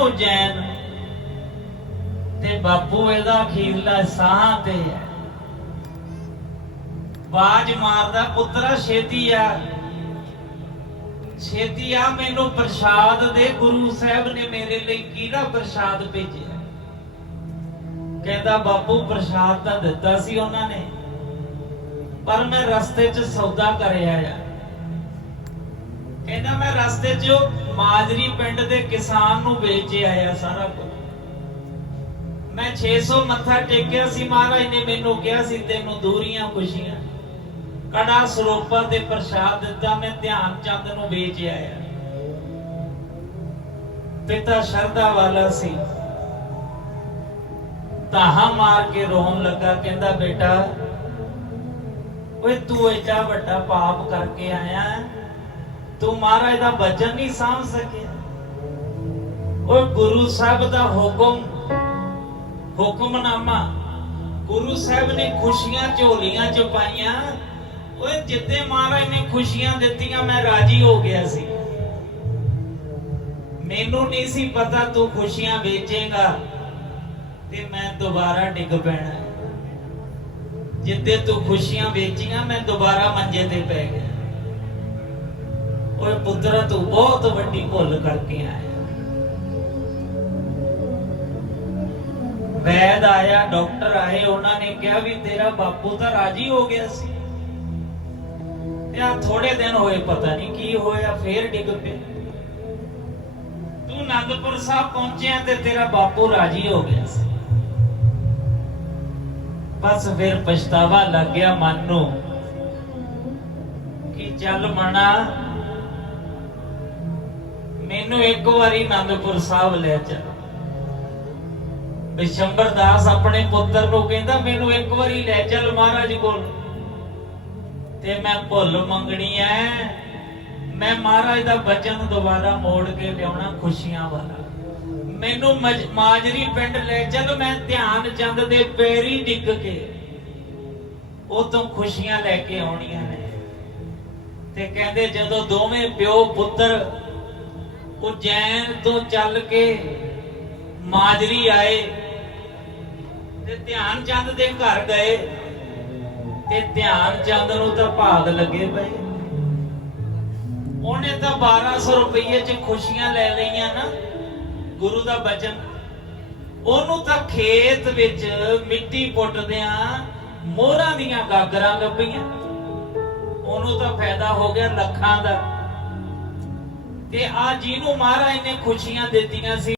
ਉਜੈਨ ਤੇ ਬਾਪੂ ਇਹਦਾ ਅਖੀਰਲਾ ਸਾਹ ਤੇ ਹੈ। ਬਾਜ ਮਾਰਦਾ, ਪੁੱਤਰਾ, ਛੇਤੀ ਆ। ਛੇਤੀ ਆ, ਮੈਨੂੰ ਪ੍ਰਸ਼ਾਦ ਦੇ। ਗੁਰੂ ਸਾਹਿਬ ਨੇ ਮੇਰੇ ਲਈ ਕਿਹੜਾ ਪ੍ਰਸ਼ਾਦ ਭੇਜਿਆ? ਕਹਿੰਦਾ, ਬਾਪੂ, ਪ੍ਰਸ਼ਾਦ ਤਾਂ ਦਿੱਤਾ ਸੀ ਉਹਨਾਂ ਨੇ, ਪਰ ਮੈਂ ਰਸਤੇ 'ਚ ਸੌਦਾ ਕਰਿਆ ਆ। ਕਹਿੰਦਾ ਮੈਂ ਰਸਤੇ 'ਚ ਮਾਜਰੀ ਪਿੰਡ ਦੇ ਕਿਸਾਨ ਨੂੰ ਵੇਚ ਆਇਆ ਸਾਰਾ ਕੁਝ। ਮੈਂ 600 ਮੱਥਾ ਟੇਕਿਆ ਸੀ ਮਹਾਰਾਜ ਨੇ ਮੈਨੂੰ ਕਿਹਾ ਸੀ, ਤੈਨੂੰ ਦੂਰੀਆਂ ਖੁਸ਼ੀਆਂ ਕੜਾ ਸਰੋਪਾ ਤੇ ਪ੍ਰਸ਼ਾਦ ਦਿੱਤਾ, ਮੈਂ ਧਿਆਨ ਚੰਦ ਨੂੰ ਵੇਚ ਆਇਆ। ਪਿਤਾ ਸ਼ਰਧਾ ਵਾਲਾ ਸੀ। ਤਾਹਾ ਮਾਰ ਕੇ ਰੋਣ ਲੱਗਾ, ਕਹਿੰਦਾ, ਬੇਟਾ, ਓਏ ਤੂੰ ਐਡਾ ਵੱਡਾ ਪਾਪ ਕਰਕੇ ਆਇਆ ਤੂੰ ਮਹਾਰਾਜ ਦਾ ਵਚਨ ਨਹੀਂ ਸਾਂਭ ਸਕਿਆ। ਓਏ ਗੁਰੂ ਸਾਹਿਬ ਦਾ ਹੁਕਮ, ਹੁਕਮਨਾਮਾ, ਗੁਰੂ ਸਾਹਿਬ ਨੇ ਖੁਸ਼ੀਆਂ ਝੋਲੀਆਂ ਚ ਪਾਈਆਂ। ਓਏ ਜਿੱਤੇ ਮਹਾਰਾਜ ਨੇ ਖੁਸ਼ੀਆਂ ਦਿੱਤੀਆਂ, ਮੈਂ ਰਾਜੀ ਹੋ ਗਿਆ ਸੀ। ਮੈਨੂੰ ਨਹੀਂ ਸੀ ਪਤਾ ਤੂੰ ਖੁਸ਼ੀਆਂ ਵੇਚੇਗਾ ਤੇ ਮੈਂ ਦੁਬਾਰਾ ਡਿੱਗ ਪੈਣਾ। ਹੈ। ਜਿੱਦੇ ਤੂੰ ਖੁਸ਼ੀਆਂ ਵੇਚੀਆਂ, ਮੈਂ ਦੁਬਾਰਾ ਮੰਜੇ ਤੇ ਪੈ ਗਿਆ। ਓਏ ਪੁੱਤਰਾ, ਤੂੰ ਬਹੁਤ ਵੱਡੀ ਭੁੱਲ ਕਰਕੇ ਆਇਆ। ਵੈਦ ਆਇਆ, ਡਾਕਟਰ ਆਏ, ਉਹਨਾਂ ਨੇ ਕਿਹਾ ਵੀ ਤੇਰਾ ਬਾਪੂ ਤਾਂ ਰਾਜੀ ਹੋ ਗਿਆ ਸੀ। ਤੇ ਆ ਥੋੜੇ ਦਿਨ ਹੋਏ, ਪਤਾ ਨਹੀਂ ਕੀ ਹੋਇਆ, ਫੇਰ ਡਿੱਗ ਪਿਆ। ਤੂੰ ਅਨੰਦਪੁਰ ਸਾਹਿਬ ਪਹੁੰਚਿਆ ਤੇ ਤੇਰਾ ਬਾਪੂ ਰਾਜੀ ਹੋ ਗਿਆ ਸੀ। ਬਸ ਫਿਰ ਪਛਤਾਵਾ ਲੱਗ ਗਿਆ ਮਨ ਨੂੰ ਕਿ ਚੱਲ ਮਨਾ ਮੈਨੂੰ ਇੱਕ ਵਾਰੀ ਅਨੰਦਪੁਰ ਸਾਹਿਬ ਲੈ ਚੱਲ ਬਿਸ਼ੰਬਰ ਦਾਸ ਆਪਣੇ ਪੁੱਤਰ ਨੂੰ ਕਹਿੰਦਾ, ਮੈਨੂੰ ਇੱਕ ਵਾਰੀ ਲੈ ਚੱਲ ਮਹਾਰਾਜ ਕੋਲ। ਤੇ ਮੈਂ ਭੁੱਲ ਮੰਗਣੀ ਐ। ਮੈਂ ਮਹਾਰਾਜ ਦਾ ਬਚਨ ਦੁਬਾਰਾ ਮੋੜ ਕੇ ਲਿਆਉਣਾ ਖੁਸ਼ੀਆਂ ਵਾਲਾ। ਮੈਨੂੰ ਮਾਜਰੀ ਪਿੰਡ ਲੈ ਚੱਲ, ਮੈਂ ਧਿਆਨ ਚੰਦ ਦੇ ਪੈਰੀ ਡਿੱਗ ਕੇ। ਉਹ ਤੋਂ ਖੁਸ਼ੀਆਂ ਲੈ ਕੇ ਆਉਣੀਆਂ ਨੇ। ਤੇ ਕਹਿੰਦੇ ਜਦੋਂ ਦੋਵੇਂ ਪਿਓ ਪੁੱਤਰ ਉਜੈਨ ਤੋਂ ਚੱਲ ਕੇ ਮਾਜਰੀ ਆਏ ਤੇ ਧਿਆਨ ਚੰਦ ਦੇ ਘਰ ਗਏ ਤੇ ਧਿਆਨ ਚੰਦ ਨੂੰ ਤਾਂ ਭਾਗ ਲੱਗੇ ਪਏ। ਉਹਨੇ ਤਾਂ 1200 ਰੁਪਏ ਚ ਖੁਸ਼ੀਆਂ ਲੈ ਲਈਆਂ ਨਾ, ਗੁਰੂ ਦਾ ਬਚਨ। ਉਹਨੂੰ ਤਾਂ ਖੇਤ ਵਿੱਚ ਮਿੱਟੀ ਪੁੱਟਦਿਆਂ ਮੋਹਰਾਂ ਦੀਆਂ ਗਾਗਰਾਂ ਲੱਭੀਆਂ। ਉਹਨੂੰ ਤਾਂ ਫਾਇਦਾ ਹੋ ਗਿਆ ਲੱਖਾਂ ਦਾ। ਤੇ ਆ ਜਿਹਨੂੰ ਮਹਾਰਾਜ ਨੇ ਖੁਸ਼ੀਆਂ ਦਿੱਤੀਆਂ ਸੀ